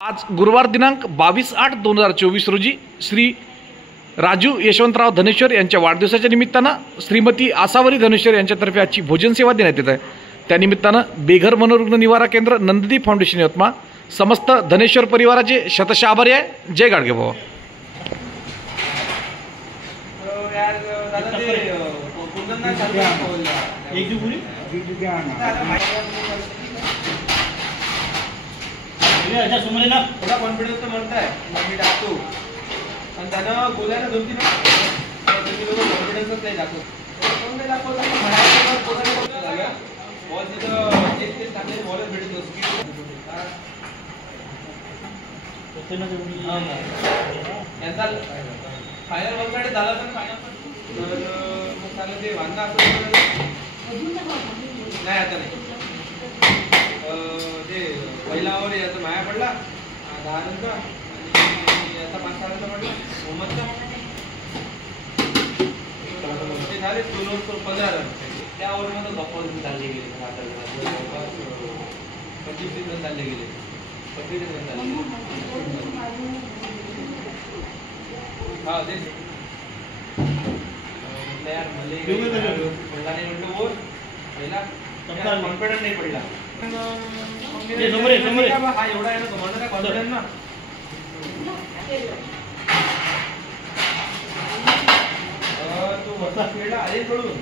आज गुरुवार दिनांक 22/8/2024 रोजी श्री राजू यशवंतराव धनेश्वर यांच्या वाढदिवसाच्या निमित्तानं श्रीमती आसावरी धनेश्वर यांच्यातर्फे आजची भोजन सेवा देण्यात येत आहे। त्यानिमित्तानं बेघर मनोरुग्ण निवारा केंद्र नंददीप फाउंडेशन यवतमाळ समस्त धनेश्वर परिवाराचे शतशः आभारी आहे। जय गाडगे बाबा। थोड़ा कॉन्फिडन्स तो म्हणताय मी टाकतो आणि त्यानं बोलायला दोन तीन लोक कॉन्फिडन्सच नाही दाखवत कोण नाही दाखवत म्हणायचं कोणाला झालं बॉल तिथं एक ते चांगले बॉलर भेटत असतो त्यांचा फायनल बॉलकडे झाला पण फायनल तर मग त्याला ते वांदा असं नाही आता नाही ते पहिला ओव्हर याचा माया पडला 10 रनचा आणि याचा 5-6 रनचा पडला मोहम्मदचा ते झाले 2 ओव्हर 15 रन त्या ओव्हरमध्ये गप्पा चालले गेले 25 रन चालले गेले 25 रन चालले हा ते यार मले पडला नाही म्हणतो ओव्हर पहिला कॉन्फिडन्स नाही पडला ये समोर हा एवढा आहे ना तुम्हाला काय कॉन्फिडन्स ना तो वरचा स्पीडला आले सोडून